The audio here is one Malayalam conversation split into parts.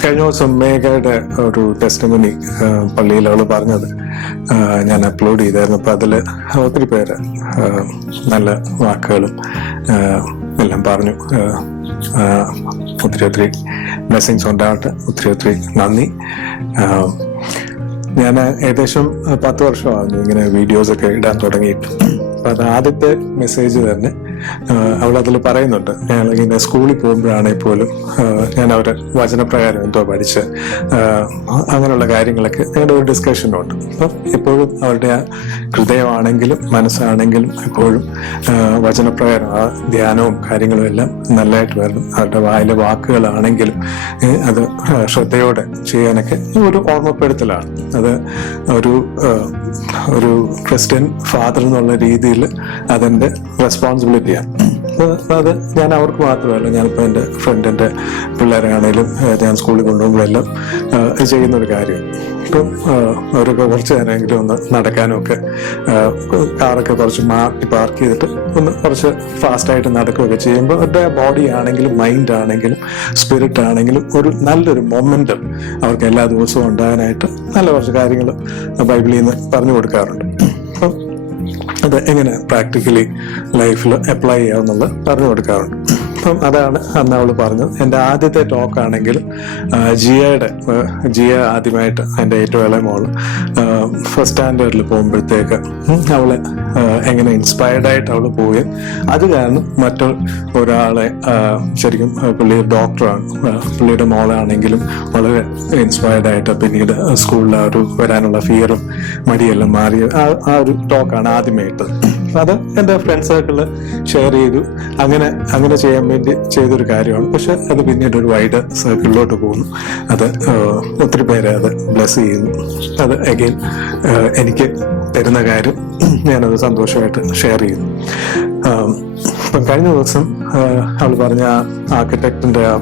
കഴിഞ്ഞ ദിവസം മേഘയുടെ ഒരു ടെസ്റ്റിമണി പള്ളിയിൽ അവൾ പറഞ്ഞത്. ഞാൻ അപ്ലോഡ് ചെയ്തായിരുന്നു. അപ്പോൾ അതിൽ ഒത്തിരി പേര് നല്ല വാക്കുകളും എല്ലാം പറഞ്ഞു. ഒത്തിരി ഒത്തിരി ബ്ലെസ്സിങ്സ് ഉണ്ടാവട്ടെ ഒത്തിരി ഒത്തിരി നന്ദി. ഞാൻ ഏകദേശം പത്ത് വർഷമാകുന്നു ഇങ്ങനെ വീഡിയോസ് ഒക്കെ ഇടാൻ തുടങ്ങിയിട്ട്. അപ്പൊ അത് ആദ്യത്തെ മെസ്സേജ് തന്നെ. അവൾ അതിൽ പറയുന്നുണ്ട്. ഇങ്ങനെ സ്കൂളിൽ പോകുമ്പോഴാണെങ്കിൽ പോലും ഞാൻ അവരെ വചനപ്രകാരം എന്തോ പഠിച്ച് അങ്ങനെയുള്ള കാര്യങ്ങളൊക്കെ ഞങ്ങളുടെ ഒരു ഡിസ്കഷനുണ്ട് അപ്പം എപ്പോഴും അവരുടെ ആ ഹൃദയമാണെങ്കിലും മനസ്സാണെങ്കിലും എപ്പോഴും വചനപ്രകാരം ആ ധ്യാനവും കാര്യങ്ങളും എല്ലാം നല്ലതായിട്ട് വരണം. അവരുടെ വായിലെ വാക്കുകളാണെങ്കിലും അത് ശ്രദ്ധയോടെ ചെയ്യാനൊക്കെ ഒരു ഓർമ്മപ്പെടുത്തലാണ്. അത് ഒരു ഒരു ക്രിസ്ത്യൻ ഫാദർ എന്നുള്ള രീതിയിൽ അതെന്റെ റെസ്പോൺസിബിലിറ്റിയാണ് അപ്പൊ അത് ഞാൻ അവർക്ക് മാത്രമല്ല ഞാനിപ്പോൾ എന്റെ ഫ്രണ്ടിന്റെ പിള്ളേരാണേലും ഞാൻ സ്കൂളിൽ കൊണ്ടുപോകുമ്പോഴെല്ലാം ചെയ്യുന്ന ഒരു കാര്യം. ഇപ്പം അവരൊക്കെ കുറച്ച് നേരമെങ്കിലും ഒന്ന് നടക്കാനൊക്കെ കാറൊക്കെ കുറച്ച് മാറ്റി പാർക്ക് ചെയ്തിട്ട് ഒന്ന് കുറച്ച് ഫാസ്റ്റായിട്ട് നടക്കുകയൊക്കെ ചെയ്യുമ്പോൾ അവരുടെ ബോഡി ആണെങ്കിലും മൈൻഡ് ആണെങ്കിലും സ്പിരിറ്റ് ആണെങ്കിലും ഒരു നല്ലൊരു മൊമെന്റം അവർക്ക് എല്ലാ ദിവസവും ഉണ്ടാകാനായിട്ട് നല്ല കുറച്ച് കാര്യങ്ങൾ ബൈബിളിൽ നിന്ന് പറഞ്ഞു കൊടുക്കാറുണ്ട്. അത് എങ്ങനെ പ്രാക്ടിക്കലി ലൈഫിൽ അപ്ലൈ ചെയ്യാമെന്നുള്ളത് പറഞ്ഞു കൊടുക്കാറുണ്ട് അപ്പം അതാണ് അന്ന് അവൾ പറഞ്ഞത്. എന്റെ ആദ്യത്തെ ടോക്ക് ആണെങ്കിൽ ജിയയുടെ ജിയ ആദ്യമായിട്ട് എന്റെ ഏറ്റവും ഇളയ മോൾ ഫസ്റ്റ് സ്റ്റാൻഡേർഡിൽ പോകുമ്പോഴത്തേക്ക് അവൾ എങ്ങനെ ഇൻസ്പയർഡായിട്ട് അവൾ പോവുകയും അത് കാരണം മറ്റൊരു ഒരാളെ ശരിക്കും പുള്ളി ഡോക്ടറാണ് പുള്ളിയുടെ മോളാണെങ്കിലും വളരെ ഇൻസ്പയർഡായിട്ട് പിന്നീട് സ്കൂളിൽ ആ ഒരു വരാനുള്ള ഫിയറും മടിയെല്ലാം മാറിയ ആ ഒരു ടോക്കാണ് ആദ്യമേ ഇട്ടത് അത് എന്റെ ഫ്രണ്ട് സർക്കിളിൽ ഷെയർ ചെയ്തു. അങ്ങനെ അങ്ങനെ ചെയ്യാൻ വേണ്ടി ചെയ്തൊരു കാര്യമാണ്. പക്ഷെ അത് പിന്നീട് ഒരു വൈഡ് സർക്കിളിലോട്ട് പോകുന്നു അത് ഒത്തിരി പേരെ അത് ബ്ലെസ് ചെയ്യുന്നു. അത് അഗെയിൻ എനിക്ക് തരുന്ന കാര്യം ഞാനത് സന്തോഷമായിട്ട് ഷെയർ ചെയ്യുന്നു. ഇപ്പം കഴിഞ്ഞ ദിവസം അവൾ പറഞ്ഞ ആർക്കിടെക്ടിന്റെ ആ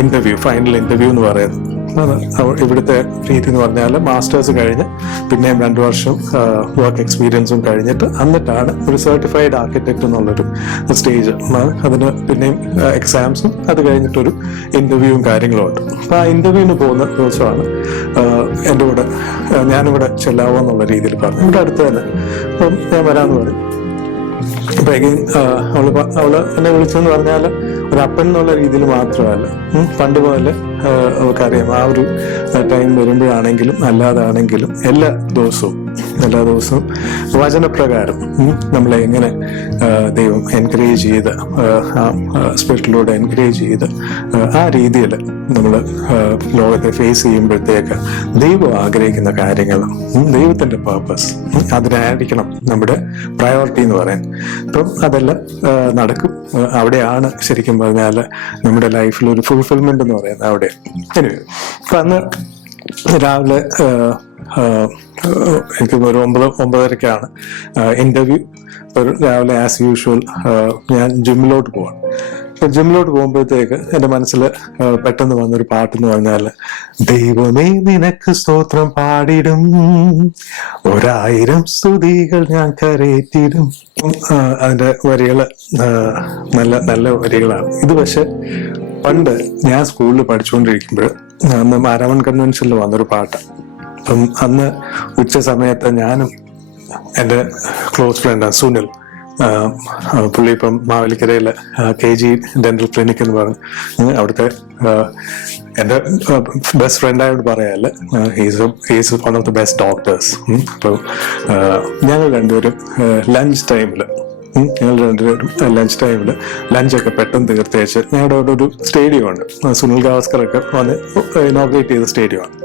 ഇന്റർവ്യൂ ഫൈനൽ ഇന്റർവ്യൂ എന്ന് പറയുന്നത് ഇവിടുത്തെ രീതി എന്ന് പറഞ്ഞാൽ മാസ്റ്റേഴ്സ് കഴിഞ്ഞ് പിന്നെയും രണ്ടു വർഷം വർക്ക് എക്സ്പീരിയൻസും കഴിഞ്ഞിട്ട് എന്നിട്ടാണ് ഒരു സർട്ടിഫൈഡ് ആർക്കിടെക്ട് എന്നുള്ളൊരു സ്റ്റേജ് അതിന് പിന്നെയും എക്സാംസും അത് കഴിഞ്ഞിട്ടൊരു ഇന്റർവ്യൂവും കാര്യങ്ങളും ഉണ്ട്. അപ്പൊ ആ ഇന്റർവ്യൂവിന് പോകുന്ന ദിവസമാണ് എന്റെ കൂടെ ഞാനിവിടെ ചെല്ലാവോ എന്നുള്ള രീതിയിൽ പറഞ്ഞു ഇവിടെ അടുത്ത് തന്നെ. അപ്പം ഞാൻ വരാമെന്ന് പറഞ്ഞു. അപ്പൊ ആ, അവൾ അവൾ എന്നെ വിളിച്ചെന്ന് പറഞ്ഞാൽ ഒരു അപ്പൻ എന്നുള്ള രീതിയിൽ മാത്രമല്ല. പണ്ട് മുതൽ ആ, അവൾക്കറിയാം ആ ഒരു ടൈം വരുമ്പോഴാണെങ്കിലും അല്ലാതാണെങ്കിലും എല്ലാ ദിവസവും എല്ലാ ദിവസവും വചനപ്രകാരം നമ്മളെ എങ്ങനെ ദൈവം എൻകറേജ് ചെയ്ത് ആ സ്പിരിറ്റിലൂടെ എൻകറേജ് ചെയ്ത് ആ, രീതിയിൽ നമ്മൾ ലോകത്തെ ഫേസ് ചെയ്യുമ്പോഴത്തേക്ക് ദൈവം ആഗ്രഹിക്കുന്ന കാര്യങ്ങൾ ദൈവത്തിന്റെ പേർപ്പസ് അതിനായിരിക്കണം നമ്മുടെ പ്രയോറിറ്റി എന്ന് പറയാൻ. അപ്പം അതെല്ലാം നടക്കും. അവിടെയാണ് ശരിക്കും പറഞ്ഞാൽ നമ്മുടെ ലൈഫിൽ ഒരു ഫുൾഫിൽമെന്റ് എന്ന് പറയുന്നത് അവിടെ. അപ്പൊ അന്ന് രാവിലെ എനിക്ക് ഒരു ഒമ്പത് ഒമ്പതരക്കാണ് ഇന്റർവ്യൂ ഒരു രാവിലെ ആസ് യൂഷ്വൽ ഞാൻ ജിമ്മിലോട്ട് പോവാണ്. അപ്പൊ ജിമ്മിലോട്ട് പോകുമ്പോഴത്തേക്ക് എന്റെ മനസ്സിൽ പെട്ടെന്ന് വന്നൊരു പാട്ടെന്ന് പറഞ്ഞാൽ ദൈവമേ നിനക്ക് സ്തോത്രം പാടിടും. ഒരായിരം സ്തുതികൾ ഞാൻ വരികൾ അതിന്റെ വരികൾ നല്ല നല്ല വരികളാണ്. ഇത് പക്ഷെ പണ്ട് ഞാൻ സ്കൂളിൽ പഠിച്ചുകൊണ്ടിരിക്കുമ്പോൾ അന്ന് മാരാമൺ കൺവെൻഷനിൽ വന്നൊരു പാട്ടാണ് അപ്പം അന്ന് ഉച്ച സമയത്ത് ഞാനും എന്റെ ക്ലോസ് ഫ്രണ്ടാണ് സുനിൽ പുള്ളി ഇപ്പം മാവേലിക്കരയിലെ കെ ജി ഡെന്റൽ ക്ലിനിക് എന്ന് പറഞ്ഞു അവിടുത്തെ എന്റെ ബെസ്റ്റ് ഫ്രണ്ടായോട് പറയാൽ he's he's one of the best doctors അപ്പോൾ ഞങ്ങൾ രണ്ടുപേരും ലഞ്ച് ടൈമിൽ ഞങ്ങൾ രണ്ടുപേരും ലഞ്ച് ടൈമിൽ ലഞ്ചൊക്കെ പെട്ടെന്ന് തീർത്തേച്ച് ഞങ്ങളുടെ അവിടെ ഒരു സ്റ്റേഡിയം ഉണ്ട്. സുനിൽ ഗാവസ്കറൊക്കെ വന്ന് ഇനോഗ്രേറ്റ് ചെയ്ത സ്റ്റേഡിയമാണ്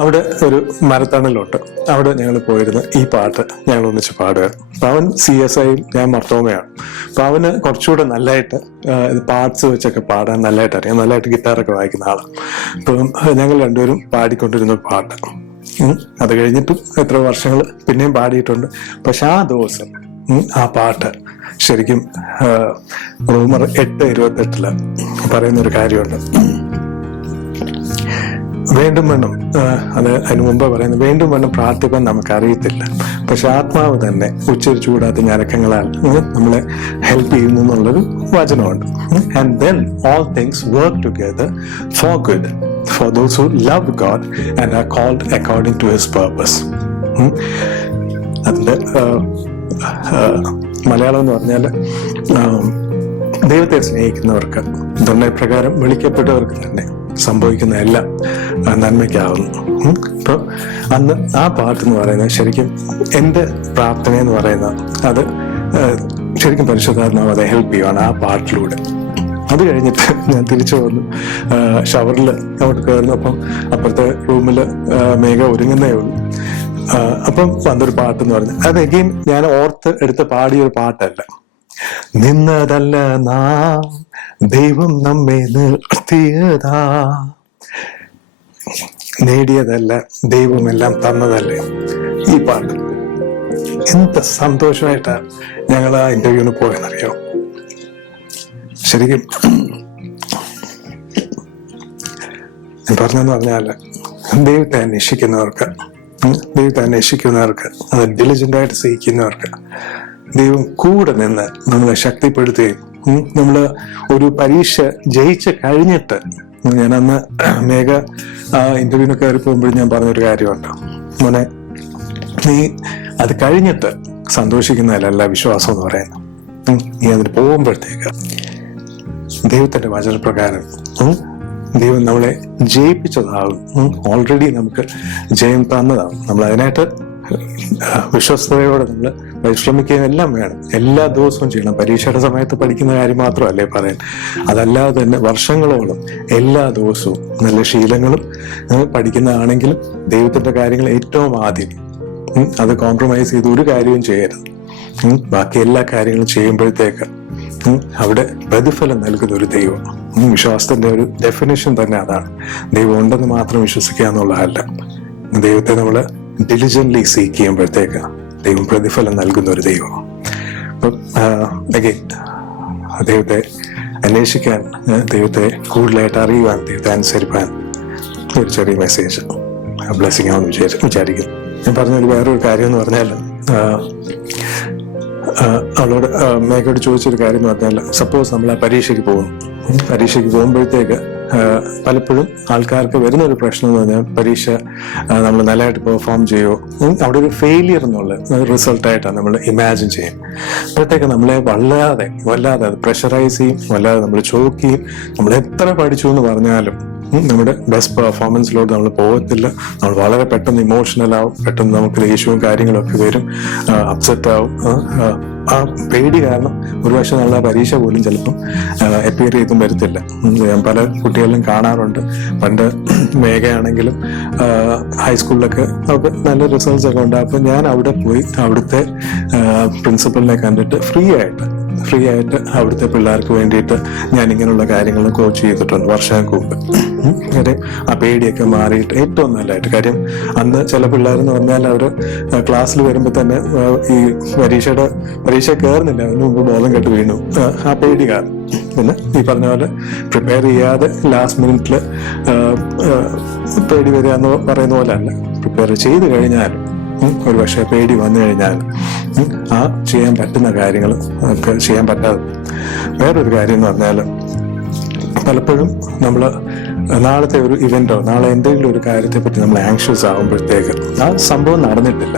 അവിടെ ഒരു മരത്തണലുണ്ട് അവിടെ ഞങ്ങൾ പോയിരുന്ന ഈ പാട്ട് ഞങ്ങൾ ഒന്നിച്ച് പാടുക. അപ്പൊ അവൻ സി എസ് ഐ ഞാൻ മർത്തോമയാണ്. അപ്പൊ അവന് കുറച്ചുകൂടെ നല്ലതായിട്ട് പാർട്സ് വെച്ചൊക്കെ പാടാൻ നല്ലതായിട്ട് അറിയാം. നല്ലതായിട്ട് ഗിറ്റാറൊക്കെ വായിക്കുന്ന ആളാണ് അപ്പം ഞങ്ങൾ രണ്ടുപേരും പാടിക്കൊണ്ടിരുന്ന പാട്ട്. അത് കഴിഞ്ഞിട്ടും എത്ര വർഷങ്ങൾ പിന്നെയും പാടിയിട്ടുണ്ട്. പക്ഷെ ആ ദിവസം ആ പാട്ട്. ശരിക്കും റൂമർ എട്ട് ഇരുപത്തെട്ടിൽ പറയുന്ന ഒരു കാര്യമുണ്ട്. വീണ്ടും വേണം അത് അതിന് മുമ്പ് പറയുന്നത് വീണ്ടും വേണം പ്രാർത്ഥിക്കാൻ നമുക്ക് അറിയത്തില്ല പക്ഷെ ആത്മാവ് തന്നെ ഉച്ചരിച്ചു കൂടാത്ത ഞരക്കങ്ങളാൽ നമ്മളെ ഹെൽപ്പ് ചെയ്യുന്നു എന്നുള്ളൊരു വചനമുണ്ട്. And then all things work together for good for those who love God and are called according to his purpose അതിന്റെ മലയാളം എന്ന് പറഞ്ഞാൽ ദൈവത്തെ സ്നേഹിക്കുന്നവർക്ക് നിർണയപ്രകാരം വിളിക്കപ്പെട്ടവർക്ക് തന്നെ സംഭവിക്കുന്ന എല്ലാം നന്മയ്ക്കാവുന്നു. ഉം. ഇപ്പൊ അന്ന് ആ പാട്ട് എന്ന് പറയുന്നത് ശരിക്കും എന്റെ പ്രാർത്ഥന എന്ന് പറയുന്ന അത് ശരിക്കും പരിശുദ്ധാത്മാവ് അത് ഹെൽപ്പ് ചെയ്യുവാണ് ആ പാട്ടിലൂടെ. അത് കഴിഞ്ഞിട്ട് ഞാൻ തിരിച്ചു വന്നു. ഷവറിൽ അങ്ങോട്ട് കയറുന്നു. അപ്പം അപ്പുറത്തെ റൂമിൽ മേഘ ഒരുങ്ങുന്നേ ഉള്ളൂ. അപ്പം വന്നൊരു പാട്ടെന്ന് പറഞ്ഞു. അത് എഗെയിൻ ഞാൻ ഓർത്ത് എടുത്ത് പാടിയ ഒരു പാട്ടല്ല. നിന്നതല്ല നാം ദൈവം നമ്മെ നിർത്തിയതാ. നേടിയതല്ല ദൈവമെല്ലാം തന്നതല്ലേ ഈ പാട്ട്. എന്ത് സന്തോഷമായിട്ടാണ് ഞങ്ങൾ ആ ഇന്റർവ്യൂവിന് പോയെന്നറിയോ? ശരിക്കും ഞാൻ പറഞ്ഞെന്ന് പറഞ്ഞാൽ ദൈവത്തെ അന്വേഷിക്കുന്നവർക്ക് ദൈവത്തെ അന്വേഷിക്കുന്നവർക്ക് അത് ഇന്റലിജന്റ് ആയിട്ട് സ്നേഹിക്കുന്നവർക്ക് ദൈവം കൂടെ നിന്ന് നമ്മളെ ശക്തിപ്പെടുത്തുകയും നമ്മൾ ഒരു പരീക്ഷ ജയിച്ച് കഴിഞ്ഞിട്ട് ഞാൻ അന്ന് മേഘ ആ ഇന്റർവ്യൂവിന് കയറി പോകുമ്പോഴും ഞാൻ പറഞ്ഞൊരു കാര്യമുണ്ട്. മോനെ നീ അത് കഴിഞ്ഞിട്ട് സന്തോഷിക്കുന്നതിലല്ല വിശ്വാസം എന്ന് പറയുന്നത്. നീ അതിന് പോകുമ്പോഴത്തേക്ക് ദൈവത്തിന്റെ വചനപ്രകാരം ദൈവം നമ്മളെ ജയിപ്പിച്ചതാകും. ഓൾറെഡി നമുക്ക് ജയം തന്നതാകും നമ്മൾ അതിനായിട്ട് വിശ്വസ്തയോടെ നമ്മൾ പരിശ്രമിക്കുകയും എല്ലാം വേണം. എല്ലാ ദിവസവും ചെയ്യണം. പരീക്ഷയുടെ സമയത്ത് പഠിക്കുന്ന കാര്യം മാത്രമല്ലേ പറയാൻ. അതല്ലാതെ തന്നെ വർഷങ്ങളോളം എല്ലാ ദിവസവും നല്ല ശീലങ്ങളും പഠിക്കുന്നതാണെങ്കിലും ദൈവത്തിന്റെ കാര്യങ്ങൾ ഏറ്റവും ആദ്യം അത് കോംപ്രമൈസ് ചെയ്ത് ഒരു കാര്യവും ചെയ്യരുത്. ബാക്കി എല്ലാ കാര്യങ്ങളും ചെയ്യുമ്പോഴത്തേക്ക് അവിടെ പ്രതിഫലം നൽകുന്ന ഒരു ദൈവം. വിശ്വാസത്തിന്റെ ഒരു ഡെഫിനേഷൻ തന്നെ അതാണ്. ദൈവം ഉണ്ടെന്ന് മാത്രം വിശ്വസിക്കുക എന്നുള്ളതല്ല. ദൈവത്തെ നമ്മൾ ഡിലിജന്റ്ലി സീക്ക് ചെയ്യുമ്പോഴത്തേക്ക് ദൈവം പ്രതിഫലം നൽകുന്ന ഒരു ദൈവം. ദൈവത്തെ അന്വേഷിക്കാൻ ദൈവത്തെ കൂടുതലായിട്ട് അറിയുവാൻ ദൈവത്തെ അനുസരിപ്പാൻ ഒരു ചെറിയ മെസ്സേജ് ബ്ലെസ്സിങ് ആണെന്ന് വിചാരിച്ചു വിചാരിക്കുന്നു. ഞാൻ പറഞ്ഞൊരു വേറൊരു കാര്യം എന്ന് പറഞ്ഞാൽ അവളോട് മേഘയോട് ചോദിച്ചൊരു കാര്യം മാത്രമല്ല. സപ്പോസ് നമ്മൾ ആ പരീക്ഷയ്ക്ക് പോകും ഉം, പരീക്ഷയ്ക്ക് പോകുമ്പോഴത്തേക്ക് പലപ്പോഴും ആൾക്കാർക്ക് വരുന്ന ഒരു പ്രശ്നം എന്ന് പറഞ്ഞാൽ പരീക്ഷ നമ്മൾ നല്ലതായിട്ട് പെർഫോം ചെയ്യുമോ അവിടെ ഒരു ഫെയിലിയർ എന്നുള്ള റിസൾട്ടായിട്ടാണ് നമ്മൾ ഇമാജിൻ ചെയ്യും അപ്പോഴത്തേക്ക് നമ്മളെ വല്ലാതെ വല്ലാതെ പ്രഷറൈസ് ചെയ്യും വല്ലാതെ നമ്മൾ ചോക്ക് ചെയ്യും. നമ്മൾ എത്ര പഠിച്ചു എന്ന് പറഞ്ഞാലും നമ്മുടെ ബെസ്റ്റ് പെർഫോമൻസിലോട്ട് നമ്മൾ പോകത്തില്ല. നമ്മൾ വളരെ പെട്ടെന്ന് ഇമോഷണൽ ആവും പെട്ടെന്ന് നമുക്ക് ദേഷ്യവും കാര്യങ്ങളൊക്കെ വരും അപ്സെറ്റ് ആവും ആ, പേടി കാരണം ഒരു പക്ഷെ നല്ല പരീക്ഷ പോലും ചിലപ്പം അപ്പിയർ ചെയ്തും വരത്തില്ല. ഞാൻ പല കുട്ടികളിലും കാണാറുണ്ട്. പണ്ട് മേഘയാണെങ്കിലും ഹൈസ്കൂളിലൊക്കെ അവർക്ക് നല്ല റിസൾട്ട്സ് ഒക്കെ ഉണ്ട്. അപ്പം ഞാൻ അവിടെ പോയി അവിടുത്തെ പ്രിൻസിപ്പലിനെ കണ്ടിട്ട് ഫ്രീ ആയിട്ട് ഫ്രീ ആയിട്ട് അവിടുത്തെ പിള്ളേർക്ക് വേണ്ടിയിട്ട് ഞാൻ ഇങ്ങനെയുള്ള കാര്യങ്ങൾ കോച്ച് ചെയ്തിട്ടുണ്ട് വർഷങ്ങൾക്ക് മുമ്പ്. കാര്യം ആ പേടിയൊക്കെ മാറിയിട്ട് ഏറ്റവും നല്ലതായിട്ട് കാര്യം അന്ന് ചില പിള്ളേരെന്ന് പറഞ്ഞാൽ അവർ ക്ലാസ്സിൽ വരുമ്പോൾ തന്നെ ഈ പരീക്ഷയുടെ പരീക്ഷ കയറുന്നില്ല അതിന് മുമ്പ് ബോധം കെട്ട് വീണു. ആ, പേടി കാരണം. പിന്നെ ഈ പറഞ്ഞ പോലെ പ്രിപ്പയർ ചെയ്യാതെ ലാസ്റ്റ് മിനിറ്റിൽ പേടി വരിക എന്ന് പറയുന്ന പോലെ അല്ല. പ്രിപ്പയർ ചെയ്ത് കഴിഞ്ഞാൽ ഒരു പക്ഷേ പേടി വന്നു കഴിഞ്ഞാൽ ആ ചെയ്യാൻ പറ്റുന്ന കാര്യങ്ങൾ ഒക്കെ ചെയ്യാൻ പറ്റാതെ വേറൊരു കാര്യം എന്ന് പറഞ്ഞാൽ പലപ്പോഴും നമ്മൾ നാളത്തെ ഒരു ഇവന്റോ നാളെ എന്തെങ്കിലും ഒരു കാര്യത്തെപ്പറ്റി നമ്മൾ ആങ്ഷ്യസ് ആകുമ്പോഴത്തേക്ക് ആ സംഭവം നടന്നിട്ടില്ല.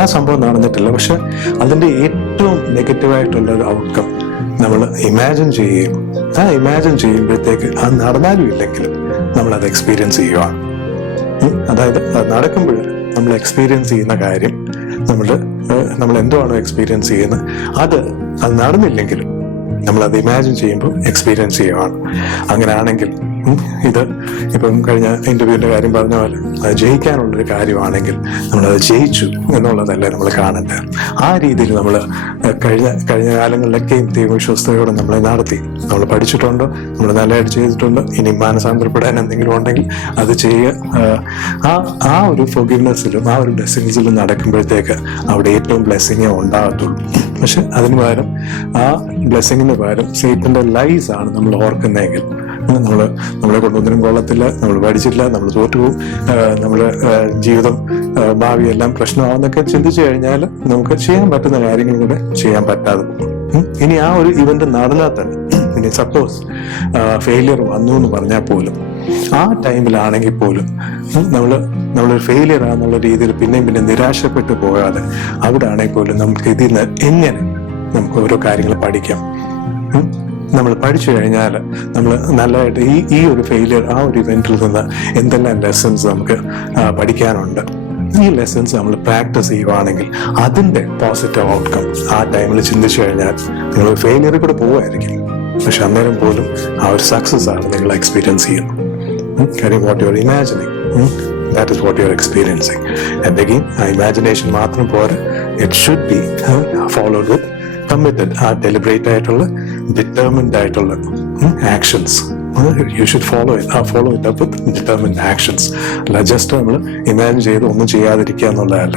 ആ സംഭവം നടന്നിട്ടില്ല. പക്ഷെ അതിന്റെ ഏറ്റവും നെഗറ്റീവായിട്ടുള്ള ഒരു ഔട്ട്കം നമ്മൾ ഇമാജിൻ ചെയ്യുകയും ആ ഇമാജിൻ ചെയ്യുമ്പോഴത്തേക്ക് അത് നടന്നാലും ഇല്ലെങ്കിലും നമ്മൾ അത് എക്സ്പീരിയൻസ് ചെയ്യുവാണ്. അതായത് അത് നടക്കുമ്പോൾ നമ്മൾ എക്സ്പീരിയൻസ് ചെയ്യുന്ന കാര്യം നമ്മൾ നമ്മൾ എന്തുവാണോ എക്സ്പീരിയൻസ് ചെയ്യുന്നത് അത് അത് നമ്മൾ അത് ഇമാജിൻ ചെയ്യുമ്പോൾ എക്സ്പീരിയൻസ് ചെയ്യുവാണ്. അങ്ങനെയാണെങ്കിൽ ഇത് ഇപ്പം കഴിഞ്ഞ ഇന്റർവ്യൂവിന്റെ കാര്യം പറഞ്ഞ പോലെ ജയിക്കാനുള്ളൊരു കാര്യമാണെങ്കിൽ നമ്മളത് ജയിച്ചു എന്നുള്ളതല്ല നമ്മൾ കാണേണ്ടത്. ആ രീതിയിൽ നമ്മൾ കഴിഞ്ഞ കഴിഞ്ഞ കാലങ്ങളിലൊക്കെയും ദൈവവിശ്വസ്തയോടെ നമ്മളെ നടത്തി. നമ്മൾ പഠിച്ചിട്ടുണ്ട്? നമ്മൾ നല്ലതായിട്ട് ചെയ്തിട്ടുണ്ട്? ഇനി മാനസാന്തരപ്പെടാൻ എന്തെങ്കിലും ഉണ്ടെങ്കിൽ അത് ചെയ്യുക. ആ ആ ഒരു ഫൊഗിവ്നെസ്സിലും ആ ഒരു ബ്ലെസ്സിങ്സിലും നടക്കുമ്പോഴത്തേക്ക് അവിടെ ഏറ്റവും ബ്ലെസ്സിങ്ങേ ഉണ്ടാകത്തുള്ളൂ. പക്ഷെ അതിന് പകരം ആ ബ്ലെസ്സിങ്ങിന് പകരം സേറ്റിന്റെ ലൈസ് ആണ് നമ്മൾ ഓർക്കുന്നതെങ്കിൽ നമ്മൾ നമ്മളെ കൊണ്ടൊന്നിനും കൊള്ളത്തില്ല നമ്മൾ പഠിച്ചില്ല നമ്മൾ തോറ്റുപോകും നമ്മുടെ ജീവിതം ഭാവിയെല്ലാം പ്രശ്നമാവെന്നൊക്കെ ചിന്തിച്ചു കഴിഞ്ഞാൽ നമുക്ക് ചെയ്യാൻ പറ്റുന്ന കാര്യങ്ങൾ കൂടെ ചെയ്യാൻ പറ്റാതെ ഇനി ആ ഒരു ഇവന്റ് നടന്നാൽ തന്നെ ഇനി സപ്പോസ് ഫെയിലിയർ വന്നു എന്ന് പറഞ്ഞാൽ പോലും ആ ടൈമിലാണെങ്കിൽ പോലും നമ്മൾ നമ്മളൊരു ഫെയിലിയർ ആണെന്നുള്ള രീതിയിൽ പിന്നെയും പിന്നെ നിരാശപ്പെട്ടു പോകാതെ അവിടെ ആണെങ്കിൽ പോലും നമുക്ക് ഇതിൽ നിന്ന് എങ്ങനെ നമുക്ക് ഓരോ കാര്യങ്ങൾ പഠിക്കാം. നമ്മൾ പഠിച്ചു കഴിഞ്ഞാൽ നമ്മൾ നല്ലതായിട്ട് ഈ ഈ ഒരു ഫെയിലിയർ ആ ഒരു ഇവന്റിൽ നിന്ന് എന്തെല്ലാം ലെസൺസ് നമുക്ക് പഠിക്കാനുണ്ട്. ഈ ലെസൺസ് നമ്മൾ പ്രാക്ടീസ് ചെയ്യുവാണെങ്കിൽ അതിന്റെ പോസിറ്റീവ് ഔട്ട്കം ആ ടൈമിൽ ചിന്തിച്ചു കഴിഞ്ഞാൽ നിങ്ങൾ ഫെയിലിയറിൽ കൂടെ പോവുമായിരിക്കും. പക്ഷെ അന്നേരം പോലും ആ ഒരു സക്സസ് ആണ് നിങ്ങൾ എക്സ്പീരിയൻസ് ചെയ്യുന്നത്. കാര്യം what your imagining that is what your experiencing എന്തെങ്കിലും ആ ഇമാജിനേഷൻ മാത്രം പോരെ. It should be followed with committed ആ ഡെലിബറേറ്റ് ആയിട്ടുള്ള ഡിറ്റർമിൻഡ് ആയിട്ടുള്ള ആക്ഷൻസ് യു ഷുഡ് ഫോളോ ആ follow it up with determined actions അല്ല ജസ്റ്റ് നമ്മൾ ഇമാജിൻ ചെയ്ത് ഒന്നും ചെയ്യാതിരിക്കുക എന്നുള്ളതല്ല.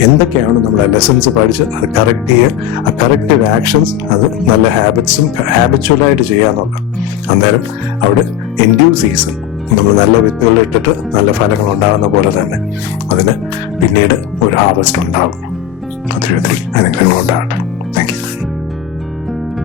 എന്തൊക്കെയാണ് നമ്മൾ ലെസൺസ് പഠിച്ച് അത് കറക്റ്റ് ചെയ്യുക? ആ കറക്റ്റീവ് ആക്ഷൻസ് അത് നല്ല ഹാബിറ്റ്സും ഹാബിച്വലായിട്ട് എന്നുള്ള അന്നേരം അവിടെ ഇൻഡ്യൂസ് സീസൺ നമ്മൾ നല്ല വിത്തുകൾ ഇട്ടിട്ട് നല്ല ഫലങ്ങൾ ഉണ്ടാകുന്ന പോലെ തന്നെ അതിന് പിന്നീട് ഒരു ഹാർവസ്റ്റ് ഉണ്ടാകും. ഒത്തിരി ഒത്തിരി അനുഗ്രഹങ്ങൾ ഉണ്ടാകട്ടെ